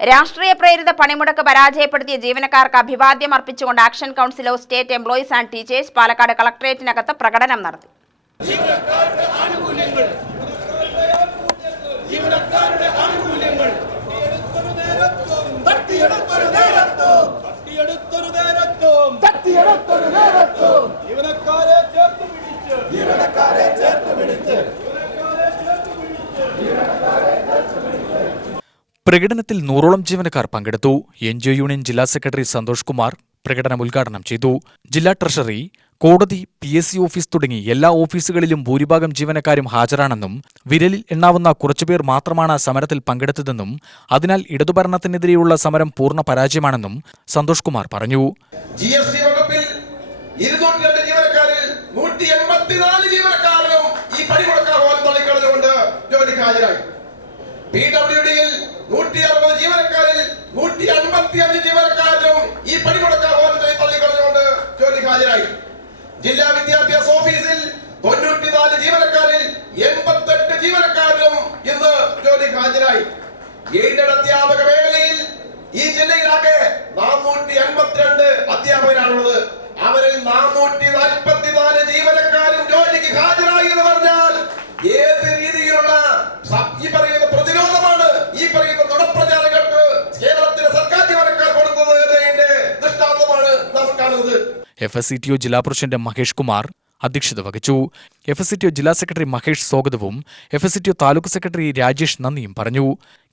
രാഷ്ട്രീയ പ്രേരിത പണിമുടക്ക് പരാജയപ്പെടുത്തിയ ജീവനക്കാർക്ക് അഭിവാദ്യം അർപ്പിച്ചുകൊണ്ട് action council of state employees and teachers Palakkad കളക്ടറേറ്റിനകത്ത് പ്രകടനം നടത്തി. ജീവനക്കാരെ ചേർത്ത് പിടിച്ച് ജീവനക്കാരെ ചേർത്ത് പിടിച്ച് പ്രകടനത്തിൽ നൂറോളം ജീവനക്കാർ പങ്കെടുത്തു. എൻ യൂണിയൻ ജില്ലാ സെക്രട്ടറി സന്തോഷ് കുമാർ പ്രകടനം ഉദ്ഘാടനം ചെയ്തു. ജില്ലാ ട്രഷറി കോടതി പി എസ് സി ഓഫീസ് തുടങ്ങി എല്ലാ ഓഫീസുകളിലും ഭൂരിഭാഗം ജീവനക്കാരും ഹാജരാണെന്നും വിരലിൽ എണ്ണാവുന്ന കുറച്ചുപേർ മാത്രമാണ് സമരത്തിൽ പങ്കെടുത്തതെന്നും അതിനാൽ ഇടതുഭരണത്തിനെതിരെയുള്ള സമരം പൂർണ പരാജയമാണെന്നും സന്തോഷ് കുമാർ പറഞ്ഞു. ജീവനക്കാരിൽ ഈ ജോലിക്ക് ഹാജരായി. പി ഡബ്ല്യു ഡിയിൽ നൂറ്റി അറുപത് ജീവനക്കാരിൽ നൂറ്റി അൻപത്തി അഞ്ച് ജീവനക്കാരും ഈ പണിമുടക്കാഹ്വാനം തള്ളിക്കളഞ്ഞുകൊണ്ട് ജോലിക്ക് ഹാജരായി. ജില്ലാ വിദ്യാഭ്യാസ ഓഫീസിൽ തൊണ്ണൂറ്റിനാല് ജീവനക്കാരിൽ എൺപത്തെട്ട് ജീവനക്കാരും ഇന്ന് ജോലിക്ക് ഹാജരായി. എയ്ഡഡ് അധ്യാപക മേഖലയിൽ ഈ ജില്ലയിലാകെ F S C T O ജില്ലാ പ്രസിഡന്റ് മഹേഷ് കുമാർ അധ്യക്ഷത വഹിച്ചു. F S C T O ജില്ലാ സെക്രട്ടറി മഹേഷ് സ്വാഗതവും F S C T O taluk secretary Rajesh നന്ദിയും പറഞ്ഞു.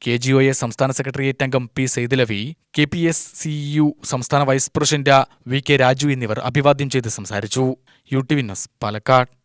കെ ജി ഒ എ സംസ്ഥാന സെക്രട്ടേറിയറ്റ് അംഗം P Saidalavi K P S C U സംസ്ഥാന vice president V K Raju എന്നിവർ അഭിവാദ്യം ചെയ്ത് സംസാരിച്ചു. U T V news Palakkad.